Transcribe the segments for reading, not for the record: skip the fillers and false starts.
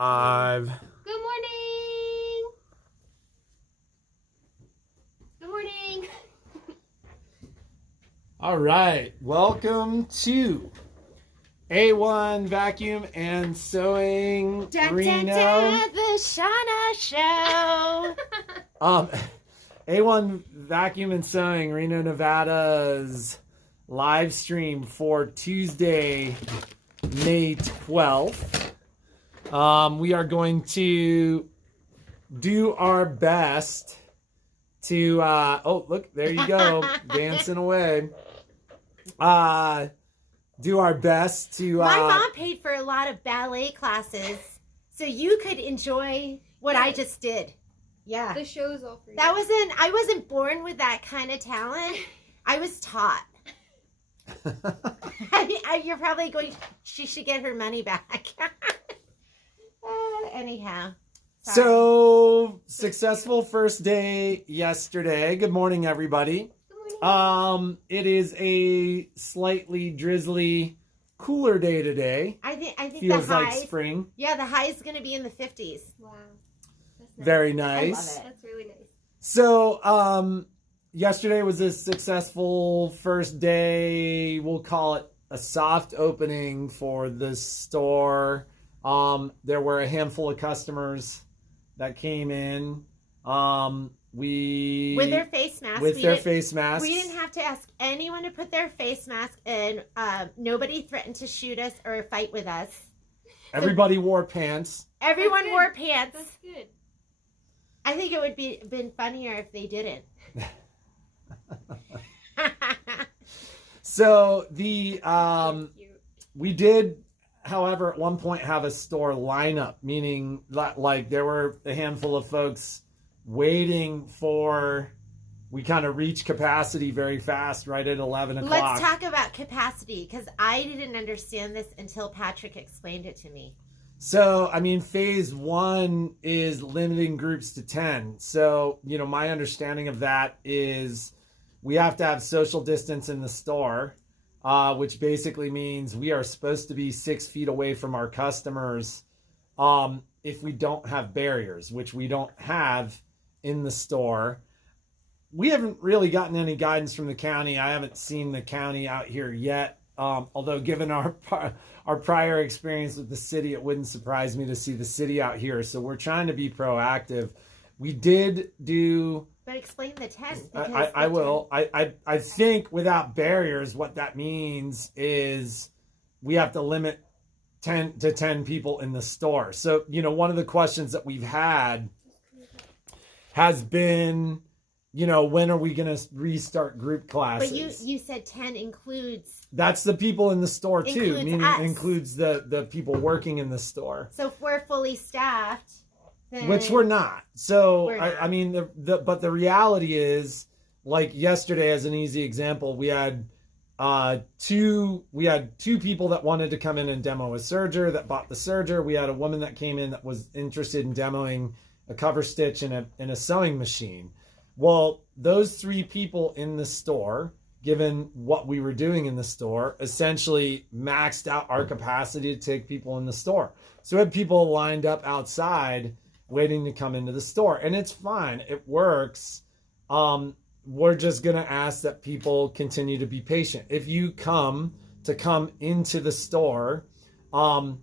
I've Good morning. Good morning. All right. Welcome to A1 Vacuum and Sewing Reno. The Shauna Show. A1 Vacuum and Sewing Reno, Nevada's live stream for Tuesday, May 12th. We are going to do our best to oh, look, there you go, dancing away. Do our best to My mom paid for a lot of ballet classes so you could enjoy what I just did. Yeah. The show's all for you. I wasn't born with that kind of talent. I was taught. You're probably going, she should get her money back. Anyhow. Sorry. So successful first day yesterday. Good morning, everybody. Good morning. It is a slightly drizzly, cooler day today. I think Feels the high, like spring. Yeah, the high is going to be in the 50s. Wow. That's nice. Very I nice. love it. That's really nice. So, yesterday was a successful first day. We'll call it a soft opening for the store. There were a handful of customers that came in. With their face masks. Face masks. We didn't have to ask anyone to put their face mask, and nobody threatened to shoot us or fight with us. Everybody wore pants. Everyone That's wore good. pants. That's good. I think it would been funnier if they didn't. So the That's cute. we did, however, at one point have a store lineup, meaning like there were a handful of folks waiting for, we kind of reached capacity very fast right at 11 o'clock. Let's talk about capacity, because I didn't understand this until Patrick explained it to me. So, I mean, phase one is limiting groups to 10. So, my understanding of that is we have to have social distance in the store, which basically means we are supposed to be 6 feet away from our customers if we don't have barriers, which we don't have in the store. We haven't really gotten any guidance from the county. I haven't seen the county out here yet. Although given our prior experience with the city, it wouldn't surprise me to see the city out here. So we're trying to be proactive. We did do... But explain the test. I will. I think without barriers, what that means is we have to limit 10 to 10 people in the store. So, one of the questions that we've had has been, when are we going to restart group classes? But you said 10 includes. That's the people in the store too, Includes meaning us. includes the people working in the store. So if we're fully staffed, then Which we're not. So We're not. I mean, but the reality is, like yesterday, as an easy example, we had two people that wanted to come in and demo a serger that bought the serger. We had a woman that came in that was interested in demoing a cover stitch in a sewing machine. Well, those 3 people in the store, given what we were doing in the store, essentially maxed out our capacity to take people in the store. So we had people lined up outside waiting to come into the store, and it's fine. It works. We're just going to ask that people continue to be patient. If you come into the store, a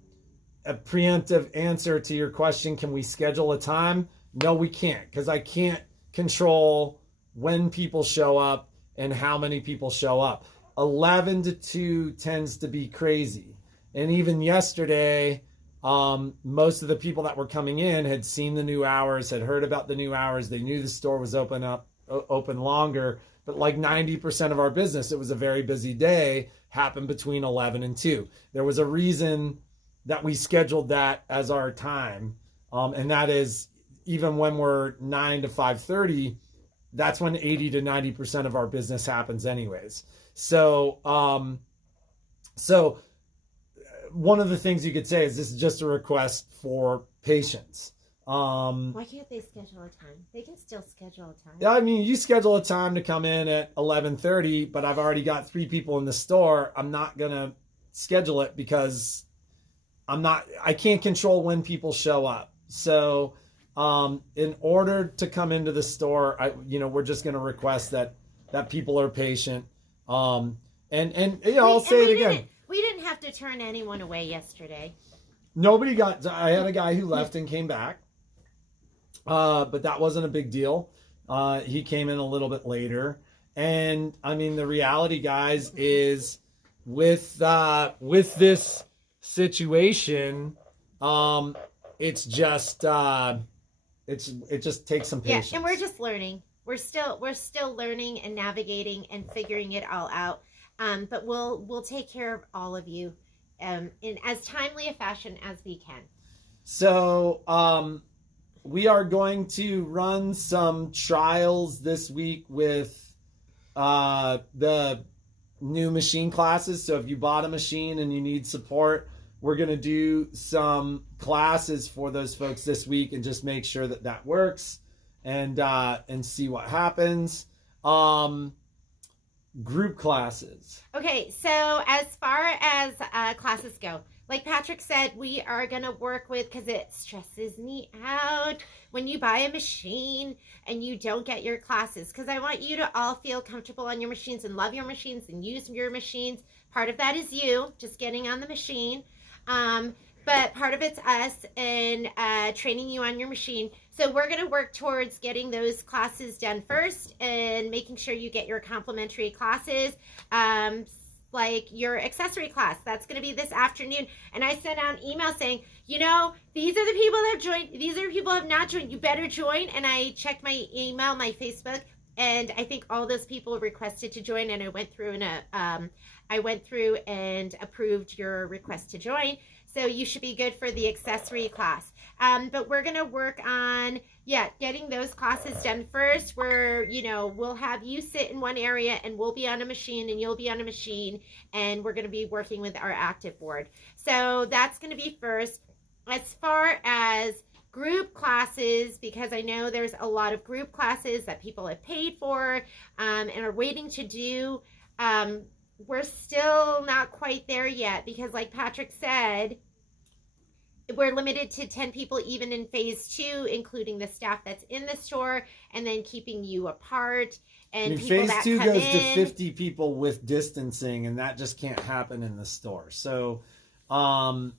preemptive answer to your question, can we schedule a time? No, we can't, because I can't control when people show up and how many people show up. 11 to 2 tends to be crazy. And even yesterday, most of the people that were coming in had seen the new hours, had heard about the new hours. They knew the store was open longer, but like 90% of our business, it was a very busy day, happened between 11 and 2. There was a reason that we scheduled that as our time. And that is, even when we're 9 to 5:30, that's when 80 to 90% of our business happens anyways. So, one of the things you could say is this is just a request for patience. Why can't they schedule a time? They can still schedule a time. I mean, you schedule a time to come in at 11:30, but I've already got 3 people in the store. I'm not going to schedule it because I can't control when people show up. So in order to come into the store, we're just going to request that people are patient. And I'll say it again. We didn't have to turn anyone away yesterday. I had a guy who left and came back. But that wasn't a big deal. He came in a little bit later. And I mean, the reality, guys, is with this situation, it just takes some patience. Yeah, and we're just learning. We're still learning and navigating and figuring it all out. But we'll take care of all of you in as timely a fashion as we can. So we are going to run some trials this week with the new machine classes. So if you bought a machine and you need support, we're going to do some classes for those folks this week and just make sure that works and see what happens. Group classes. Okay, so as far as classes go, like Patrick said, we are going to work with, because it stresses me out when you buy a machine and you don't get your classes, because I want you to all feel comfortable on your machines and love your machines and use your machines. Part of that is you just getting on the machine. But part of it's us and training you on your machine. So we're going to work towards getting those classes done first and making sure you get your complimentary classes, like your accessory class. That's going to be this afternoon. And I sent out an email saying, these are the people that have joined. These are the people who have not joined. You better join. And I checked my email, my Facebook, and I think all those people requested to join. And I went through and approved your request to join. So you should be good for the accessory class. But we're going to work on, getting those classes done first, where, we'll have you sit in one area and we'll be on a machine and you'll be on a machine, and we're going to be working with our active board. So that's going to be first. As far as group classes, because I know there's a lot of group classes that people have paid for and are waiting to do. We're still not quite there yet, because like Patrick said, we're limited to 10 people even in phase 2, including the staff that's in the store, and then keeping you apart. And phase 2 goes to 50 people with distancing, and that just can't happen in the store. So we're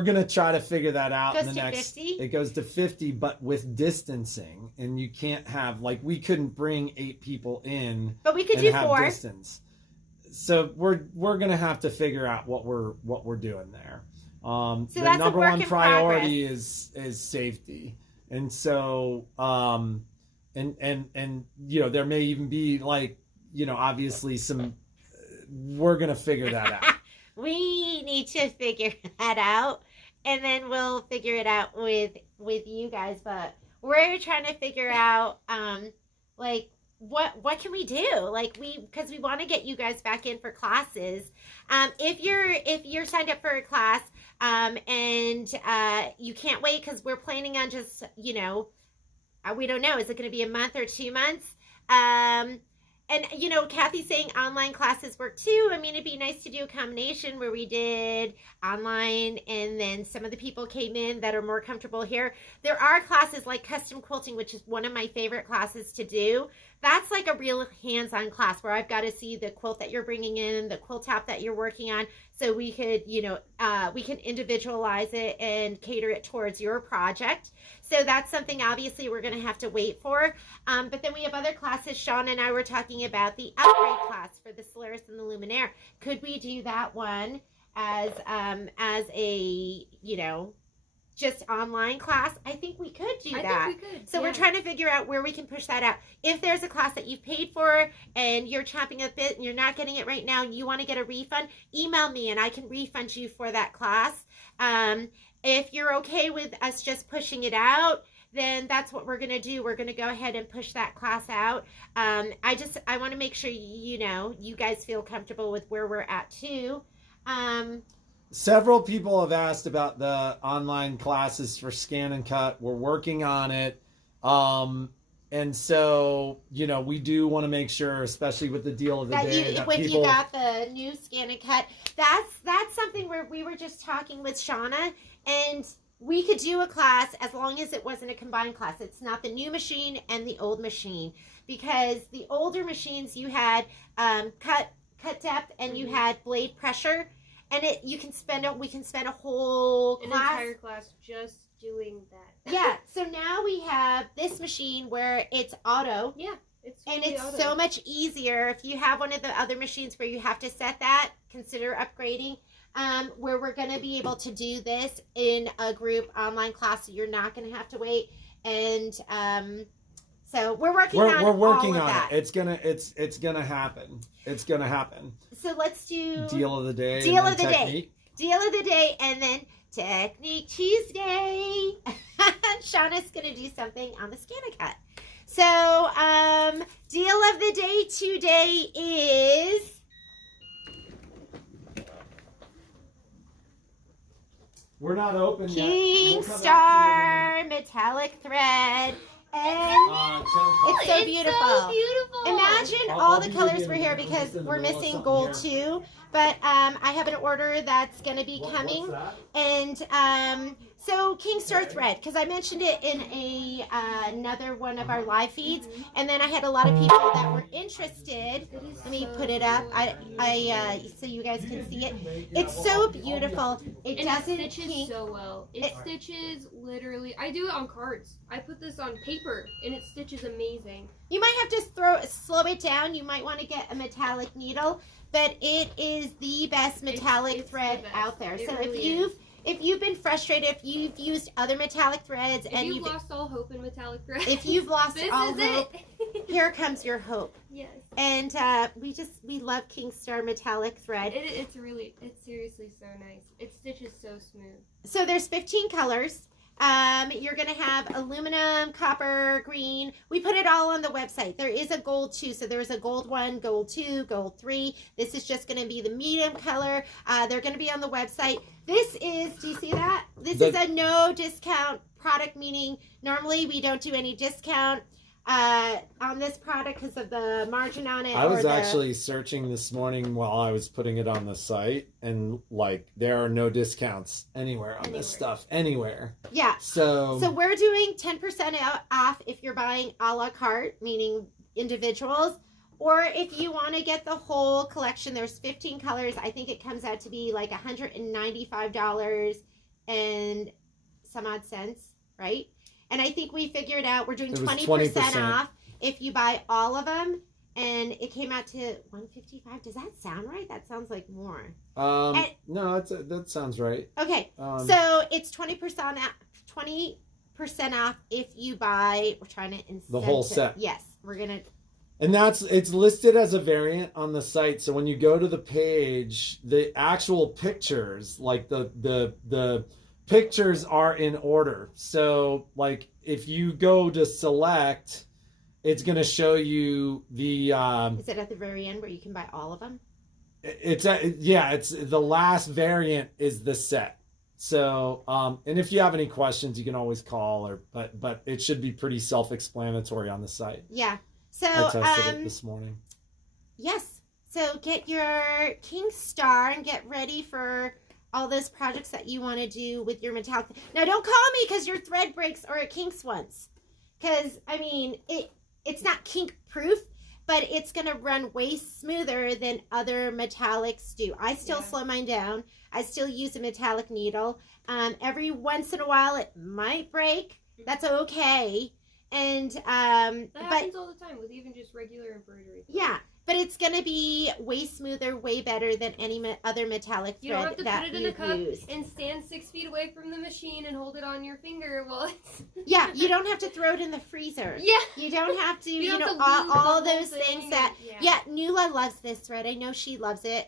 going to try to figure that out in the next. 50? It goes to 50, but with distancing, and you can't have, we couldn't bring 8 people in, but we could and do have 4 distance. So we're going to have to figure out what we're doing there. So the that's number a work one in priority progress. is safety, and so and there may even be obviously some. We're going to figure that out. We need to figure that out, and then we'll figure it out with you guys. But we're trying to figure out what can we do, because we want to get you guys back in for classes. If you're signed up for a class and you can't wait, because we're planning on just we don't know, is it going to be a month or 2 months? And, Kathy's saying online classes work too. I mean, it'd be nice to do a combination where we did online and then some of the people came in that are more comfortable here. There are classes like custom quilting, which is one of my favorite classes to do. That's like a real hands-on class where I've got to see the quilt that you're bringing in, the quilt top that you're working on. So we could, we can individualize it and cater it towards your project. So that's something obviously we're going to have to wait for. But then we have other classes. Sean and I were talking about the upgrade class for the Solaris and the Luminaire. Could we do that one as a, just online class? I think we could do that. I think we could. So we're trying to figure out where we can push that out. If there's a class that you've paid for and you're chopping a bit and you're not getting it right now and you want to get a refund, email me and I can refund you for that class. If you're okay with us just pushing it out, then that's what we're going to do. We're going to go ahead and push that class out. I want to make sure, you guys feel comfortable with where we're at too. Several people have asked about the online classes for Scan and Cut. We're working on it. And so, you know, we do want to make sure, especially with the deal of the that day, you, that when people... you got the new Scan and Cut, that's something where we were just talking with Shauna, and we could do a class as long as it wasn't a combined class. It's not the new machine and the old machine, because the older machines you had cut depth and you had blade pressure, and we can spend a whole An class. entire class just doing that. Yeah. So now we have this machine where it's auto. Yeah. It's And really it's auto. so much easier. If you have one of the other machines where you have to set that, consider upgrading. Where we're going to be able to do this in a group online class, so you're not going to have to wait. And so we're working on all of that. it. It's gonna happen. It's gonna happen. So let's do Deal of the day. Deal and of the then day. technique. Deal of the day, and then Technique Tuesday. Shauna's going to do something on the Scan and Cut. So, deal of the day today is We're not open yet. King We'll come back Star Metallic Thread. And it's so It's beautiful. so beautiful. Imagine I'll all the be colors with were you. here I'm because just in the we're middle of missing something gold here. too. But I have an order that's going to be What's coming. that? And so King Star Thread, because I mentioned it in another one of our live feeds, and then I had a lot of people that were interested. Let me put it up. I so you guys can see it. It's so beautiful. It And doesn't it stitches kink. so well. It stitches literally. I do it on cards. I put this on paper, and it stitches amazing. You might have to slow it down. You might want to get a metallic needle, but it is the best metallic It's the thread best. out there. It So really if you've been frustrated, if you've used other metallic threads, If and you've lost all hope in metallic thread, if you've lost this all is hope, it. here comes your hope. Yes. And we love King Star metallic thread. It's seriously so nice. It stitches so smooth. So there's 15 colors. You're gonna have aluminum, copper, green. We put it all on the website. There is a gold too. So there's a gold 1, gold 2, gold 3. This is just gonna be the medium color. They're gonna be on the website. This is, do you see that? This is a no discount product, meaning normally we don't do any discount on this product because of the margin on it. I was actually searching this morning while I was putting it on the site, and like there are no discounts anywhere on this stuff anywhere. Yeah. So we're doing 10% off if you're buying a la carte, meaning individuals, or if you want to get the whole collection. There's 15 colors. I think it comes out to be like $195 and some odd cents, right? And I think we figured out we're doing It was 20% off if you buy all of them, and it came out to $155. Does that sound right? That sounds like more. no, that sounds right. Okay, so it's 20% off if you buy. We're trying to incentive the whole set. Yes, we're gonna. And it's listed as a variant on the site. So when you go to the page, the actual pictures, like the pictures are in order. So like if you go to select, it's going to show you the Is it at the very end where you can buy all of them? it's the last variant is the set. So and if you have any questions, you can always call but it should be pretty self-explanatory on the site. Yeah. So I tested it this morning. yes. So get your King Star and get ready for all those projects that you want to do with your metallic. Now, don't call me because your thread breaks or it kinks once. Because, I mean, it's not kink proof, but it's going to run way smoother than other metallics do. I still slow mine down. I still use a metallic needle. Every once in a while, it might break. That's okay. And, That happens all the time with even just regular embroidery. yeah. But it's going to be way smoother, way better than any other metallic You don't thread have to that put it in a we've cup used. and stand 6 feet away from the machine and hold it on your finger while it's... Yeah, you don't have to throw it in the freezer. Yeah. You don't have to, You don't have to all, lube all the whole those things thing that, and- yeah, Nuala loves this thread. I know she loves it.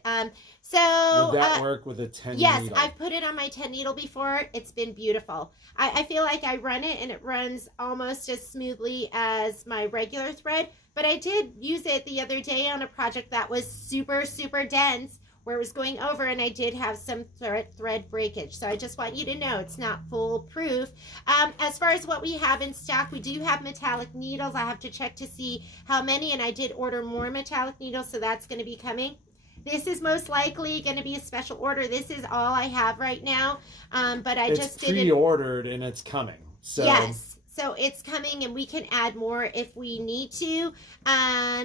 So, Would that work with a 10 yes, needle? I've put it on my 10 needle before. It's been beautiful. I feel like I run it and it runs almost as smoothly as my regular thread. But I did use it the other day on a project that was super, super dense where it was going over, and I did have some thread breakage. So I just want you to know it's not foolproof. As far as what we have in stock, we do have metallic needles. I have to check to see how many, and I did order more metallic needles, so that's going to be coming. This is most likely going to be a special order. This is all I have right now, but I just didn't. It's pre-ordered and it's coming. So yes. So it's coming, and we can add more if we need to.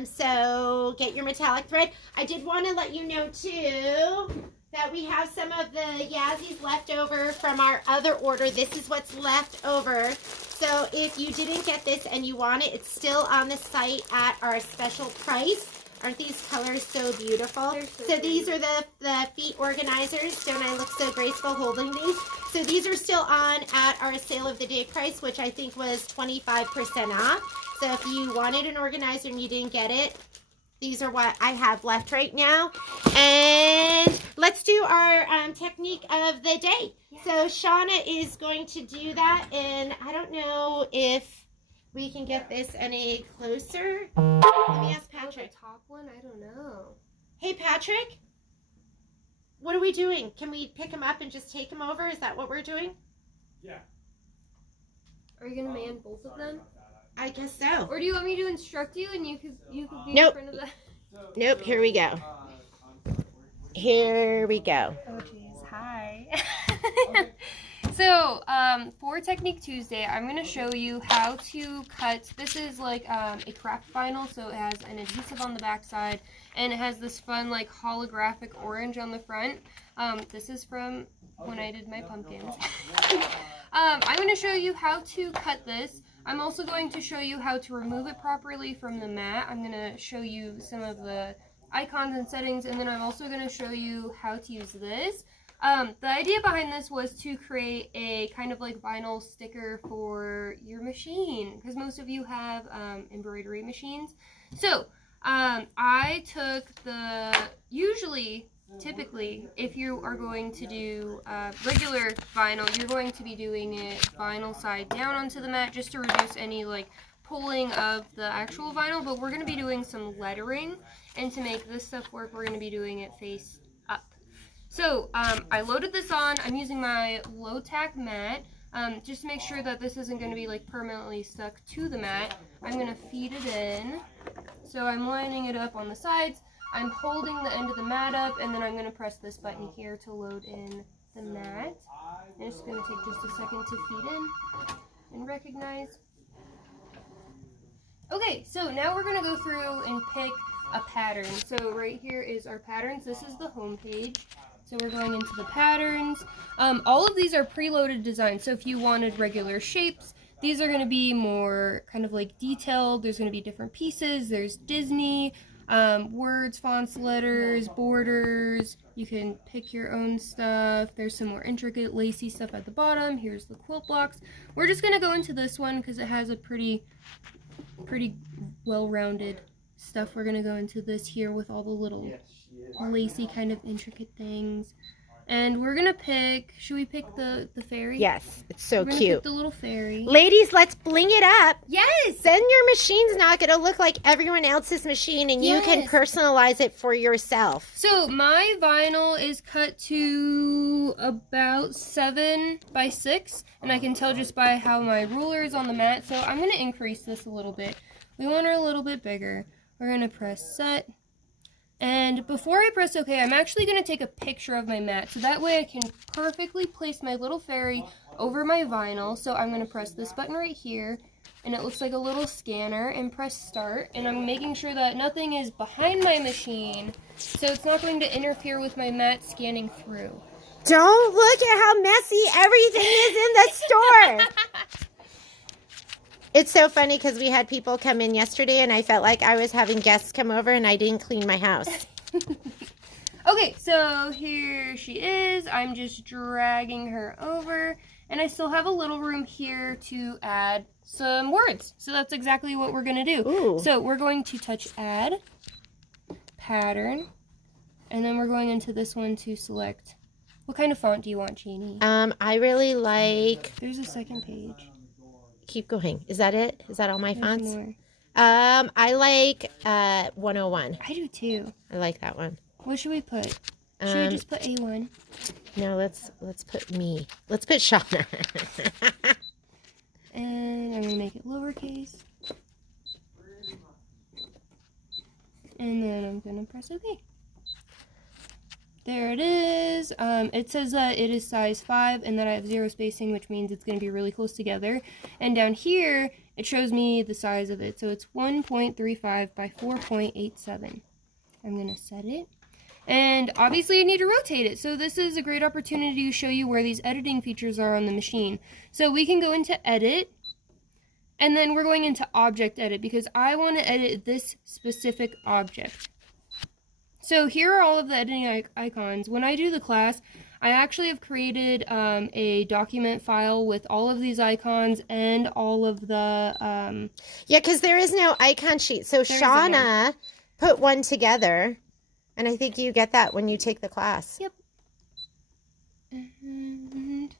So get your metallic thread. I did want to let you know too that we have some of the Yazzies left over from our other order. This is what's left over. So if you didn't get this and you want it, it's still on the site at our special price. Aren't these colors so beautiful? So these are the feet organizers. Don't I look so graceful holding these? So these are still on at our sale of the day price, which I think was 25% off. So if you wanted an organizer and you didn't get it, these are what I have left right now. And let's do our technique of the day. So Shauna is going to do that, and I don't know if we can get this any closer. Let me ask Patrick. Top one? I don't know. Hey, Patrick. What are we doing? Can we pick him up and just take him over? Is that what we're doing? yeah. Are you gonna man both of them? I guess so. Or do you want me to instruct you and you could be Nope. in front of the... Nope, here we go. Here we go. Oh, jeez. Hi. So, for Technique Tuesday, I'm going to show you how to cut. This is like a craft vinyl, so it has an adhesive on the back side, and it has this fun like holographic orange on the front. This is from when I did my pumpkins. I'm going to show you how to cut this. I'm also going to show you how to remove it properly from the mat. I'm going to show you some of the icons and settings, and then I'm also going to show you how to use this. The idea behind this was to create a kind of like vinyl sticker for your machine, because most of you have embroidery machines. So I took typically, if you are going to do regular vinyl, you're going to be doing it vinyl side down onto the mat just to reduce any like pulling of the actual vinyl, but we're going to be doing some lettering, and to make this stuff work, we're going to be doing it face up. So I loaded this on. I'm using my low tack mat just to make sure that this isn't going to be like permanently stuck to the mat. I'm going to feed it in. So I'm lining it up on the sides. I'm holding the end of the mat up, and then I'm going to press this button here to load in the mat. And it's going to take just a second to feed in and recognize. Okay, so now we're going to go through and pick a pattern. So right here is our patterns. This is the home page. So we're going into the patterns. All of these are preloaded designs. So if you wanted regular shapes, these are going to be more kind of like detailed. There's going to be different pieces. There's Disney, words, fonts, letters, borders. You can pick your own stuff. There's some more intricate lacy stuff at the bottom. Here's the quilt blocks. We're just going to go into this one because it has a pretty well-rounded stuff. We're going to go into this here with all the little lacy kind of intricate things. And we're gonna pick, should we pick the fairy? Yes, it's so We're gonna cute. pick the little fairy. Ladies, let's bling it up. Yes! Then your machine's not going to look like everyone else's machine, and you can personalize it for yourself. So my vinyl is cut to about 7 by 6, and I can tell just by how my ruler is on the mat. So I'm gonna increase this a little bit. We want her a little bit bigger. We're gonna press set. And before I press OK, I'm actually going to take a picture of my mat, so that way I can perfectly place my little fairy over my vinyl. So I'm going to press this button right here, and it looks like a little scanner, and press start. And I'm making sure that nothing is behind my machine, so it's not going to interfere with my mat scanning through. Don't look at how messy everything is in the store. It's so funny because we had people come in yesterday, and I felt like I was having guests come over, and I didn't clean my house. Okay, so here she is. I'm just dragging her over, and I still have a little room here to add some words. So that's exactly what we're going to do. Ooh. So we're going to touch add, pattern, and then we're going into this one to select. What kind of font do you want, Jeannie? I really like... There's a second page. Keep going. Is that it? Is that all my There's fonts? more. I like 101. I do too. I like that one. What should we put? Should I just put A1? No, let's put me. Let's put Shauna. And I'm going to make it lowercase. And then I'm going to press OK. There it is. It says that it is size 5 and that I have 0 spacing, which means it's going to be really close together. And down here, it shows me the size of it. So it's 1.35 by 4.87. I'm going to set it. And obviously I need to rotate it. So this is a great opportunity to show you where these editing features are on the machine. So we can go into Edit. And then we're going into Object Edit because I want to edit this specific object. So here are all of the editing icons. When I do the class, I actually have created a document file with all of these icons and all of the... Yeah, because there is no icon sheet. So Shauna put one together, and I think you get that when you take the class. Yep. And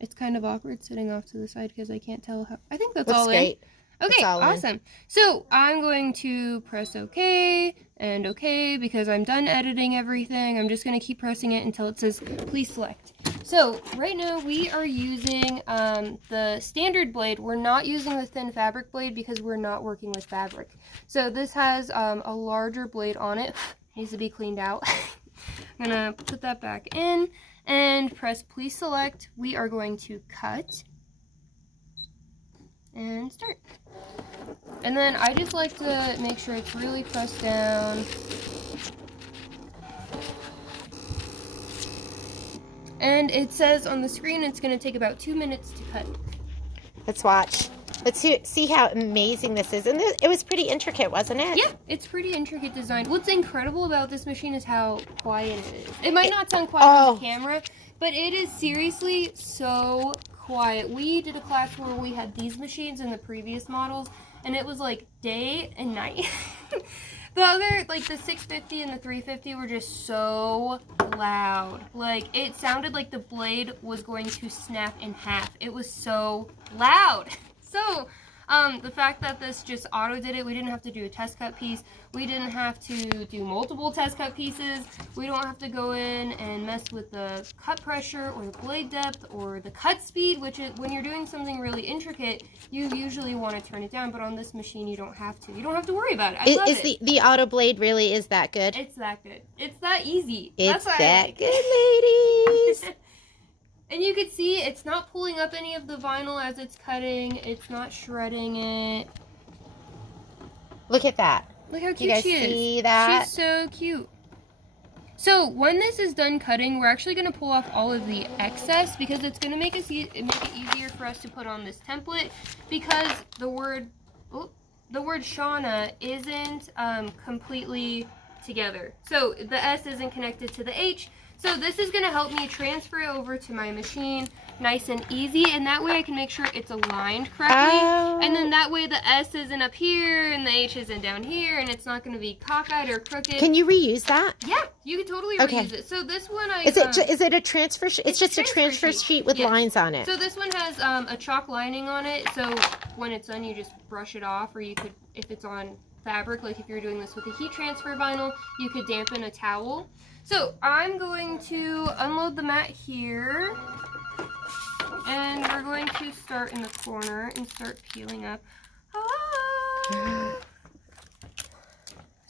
it's kind of awkward sitting off to the side because I can't tell how... I think that's all great. in. Okay, all in. awesome. So I'm going to press OK and OK because I'm done editing everything. I'm just going to keep pressing it until it says please select. So right now we are using the standard blade. We're not using the thin fabric blade because we're not working with fabric. So this has a larger blade on it. Needs to be cleaned out. I'm going to put that back in and press please select. We are going to cut and start. And then I just like to make sure it's really pressed down. And it says on the screen it's going to take about 2 minutes to cut. Let's watch. Let's see how amazing this is. And it was pretty intricate, wasn't it? Yeah, it's pretty intricate design. What's incredible about this machine is how quiet it is. It might not sound quiet on the camera, but it is seriously so quiet. We did a class where we had these machines in the previous models, and it was like day and night. The other, like the 650 and the 350 were just so loud. Like, it sounded like the blade was going to snap in half. It was so loud. So, the fact that this just auto did it, we didn't have to do a test cut piece. We didn't have to do multiple test cut pieces. We don't have to go in and mess with the cut pressure or the blade depth or the cut speed, which is, when you're doing something really intricate, you usually want to turn it down, but on this machine you don't have to. You don't have to worry about it. I love it. The auto blade really is that good? It's that good. It's that easy. It's That's that good, ladies. And you can see it's not pulling up any of the vinyl as it's cutting. It's not shredding it. Look at that. Look how cute you guys she is. See that? She's so cute. So when this is done cutting, we're actually going to pull off all of the excess because it's going to make it easier for us to put on this template because the word Shauna isn't completely together. So the S isn't connected to the H. So this is going to help me transfer it over to my machine nice and easy, and that way I can make sure it's aligned correctly. Oh. And then that way the S isn't up here and the H isn't down here, and it's not going to be cockeyed or crooked. Can you reuse that? Yeah, you can totally reuse it. So this one Is it a transfer sheet? It's just a transfer sheet with lines on it. So this one has a chalk lining on it, so when it's done you just brush it off, or you could, if it's on fabric, like if you're doing this with a heat transfer vinyl, you could dampen a towel. So I'm going to unload the mat here, and we're going to start in the corner and start peeling up.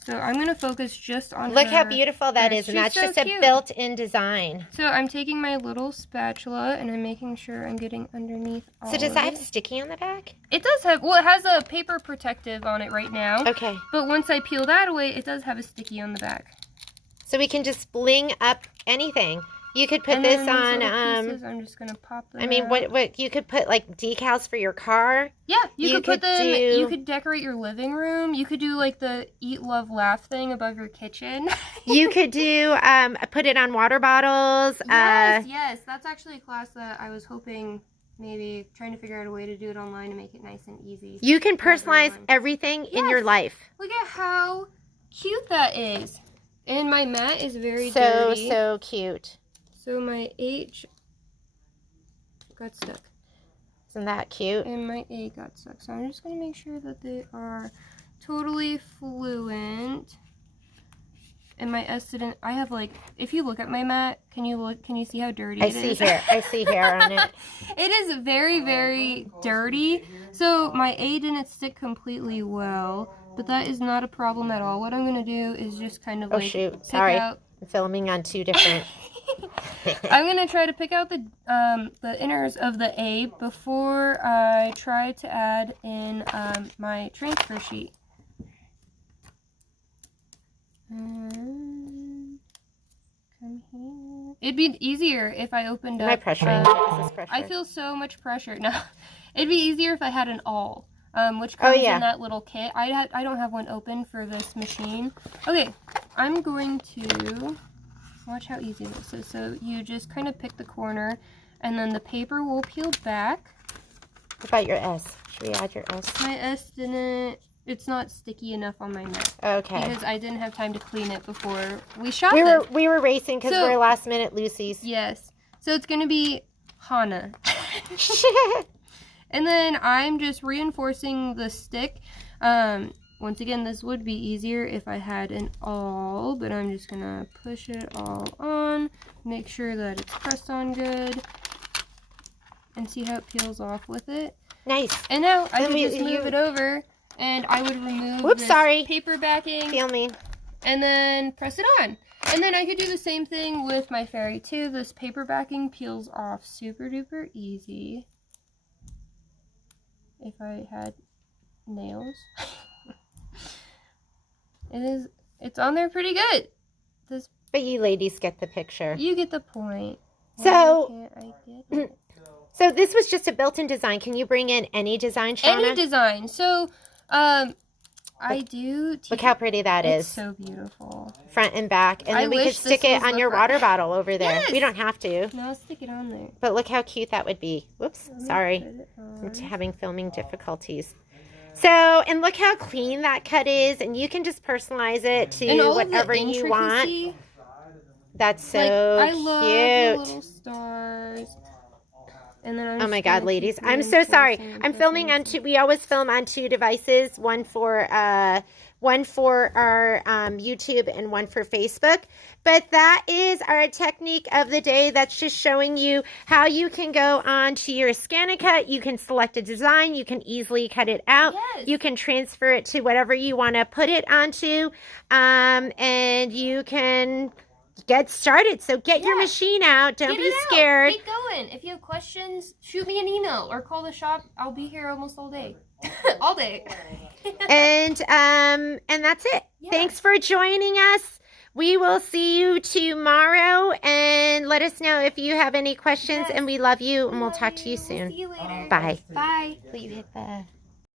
So I'm going to focus just on Look her. how beautiful that is, and that's so just cute. a built-in design. So I'm taking my little spatula and I'm making sure I'm getting underneath all So does of that have it. sticky on the back? It does have, well, it has a paper protective on it right now. Okay. But once I peel that away, it does have a sticky on the back. So we can just bling up anything. You could put And this then on, these little pieces, I'm just going to pop them I mean, out. what you could put like decals for your car. Yeah, you could put them, do- you could decorate your living room. You could do like the eat, love, laugh thing above your kitchen. You could do, put it on water bottles. Yes, that's actually a class that I was hoping, maybe trying to figure out a way to do it online and make it nice and easy. You can for personalize everyone. everything in your life. Look at how cute that is. And my mat is very dirty. So cute. So my H got stuck. Isn't that cute? And my A got stuck. So I'm just going to make sure that they are totally fluent. and my S didn't. I have like, if you look at my mat, can you see how dirty it is? I see hair on it. It is very, very dirty. So my A didn't stick completely well, but that is not a problem at all. What I'm gonna do is just kind of Oh like shoot, pick sorry. out. I'm filming on 2 different. I'm gonna try to pick out the inners of the A before I try to add in my transfer sheet. Come here. It'd be easier if I opened Am I up. pressuring? This is pressure. I feel so much pressure. No, it'd be easier if I had an awl, which comes in that little kit. I don't have one open for this machine. Okay, I'm going to watch how easy this is. So you just kind of pick the corner, and then the paper will peel back. What about your S? Should we add your S? My S didn't. It's not sticky enough on my mat. Okay. Because I didn't have time to clean it before we shot We were racing because we're last minute Lucy's. Yes. So it's going to be Hana. And then I'm just reinforcing the stick. Once again, this would be easier if I had an awl, but I'm just going to push it all on, make sure that it's pressed on good, and see how it peels off with it. Nice. And now I can just move it over, and I would remove this paper backing. Feel me. And then press it on. And then I could do the same thing with my fairy too. This paper backing peels off super duper easy. If I had nails. It's on there pretty good. But you ladies get the picture. You get the point. So, why can't I get it? So this was just a built-in design. Can you bring in any design, Shauna? Any design. So, I do. Look how pretty that is. It's so beautiful. Front and back. And then we could stick it on your water bottle over there. Yes! We don't have to. No, I'll stick it on there. But look how cute that would be. Whoops, sorry. I'm having filming difficulties. So, and look how clean that cut is. And you can just personalize it to whatever you want. That's so I love the cute. little stars. And then Oh my God, ladies. I'm so sorry. I'm filming on we always film on 2 devices, one for our YouTube and one for Facebook. But that is our technique of the day. That's just showing you how you can go on to your ScanNCut. You can select a design. You can easily cut it out. Yes. You can transfer it to whatever you want to put it onto. And you can get started. So get your machine out. Don't be scared. Get going. If you have questions, shoot me an email or call the shop. I'll be here almost all day. All day. And that's it. Yeah. Thanks for joining us. We will see you tomorrow, and let us know if you have any questions. And we love you, and we'll talk to you soon. See you later. Bye. Bye. Will you hit the